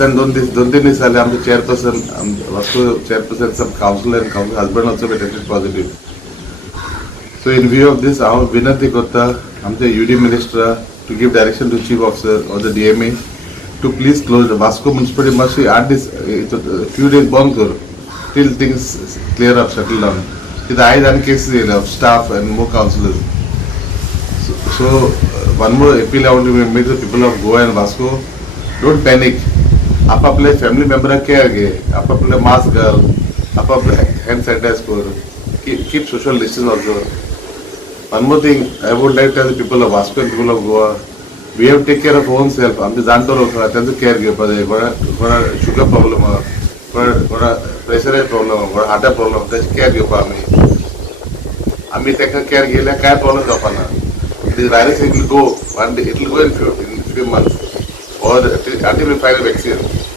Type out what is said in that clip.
वर्सान दोन तीन दीस जाले आमचे चेअरपर्सन वास्को चेअरपर्सन सब councillor and husband also tested positive. So in view of this हांव विनंती करता आमच्या UD मिनिस्टरा to give direction to chief officer or the DMA to please close Vasco municipality मातशी 8 दीस फ्यू डेज बंद कर till things clear up settle down. कित्याक आयज आनी केसीस येयल्या of staff and more councillors. So one more appeal I want to make to the people of Goa and Vasco, don't panic. आपापले फॅमिली मेंबरांक केअर घे, आपापले मास्क घाल, आपापले हँड सॅनिटायज कर, keep social distance also. One more thing I would like to tell the people of Vasco and people of Goa, we have to take care of own self. आमचे जाणतो लोक आहा त्यांचं care घेवपाक जाय. कोणा sugar problem आहा, कोणा प्रेशराचे प्रॉब्लम आहा, कोणा हार्टा प्रॉब्लम आहा, त्याची केअर घेवपाक आमी ताका केअर घेयल्यार काय प्रॉब्लम जावपाक ना. This virus will go one day, it will go in few months or until we find a vaccine.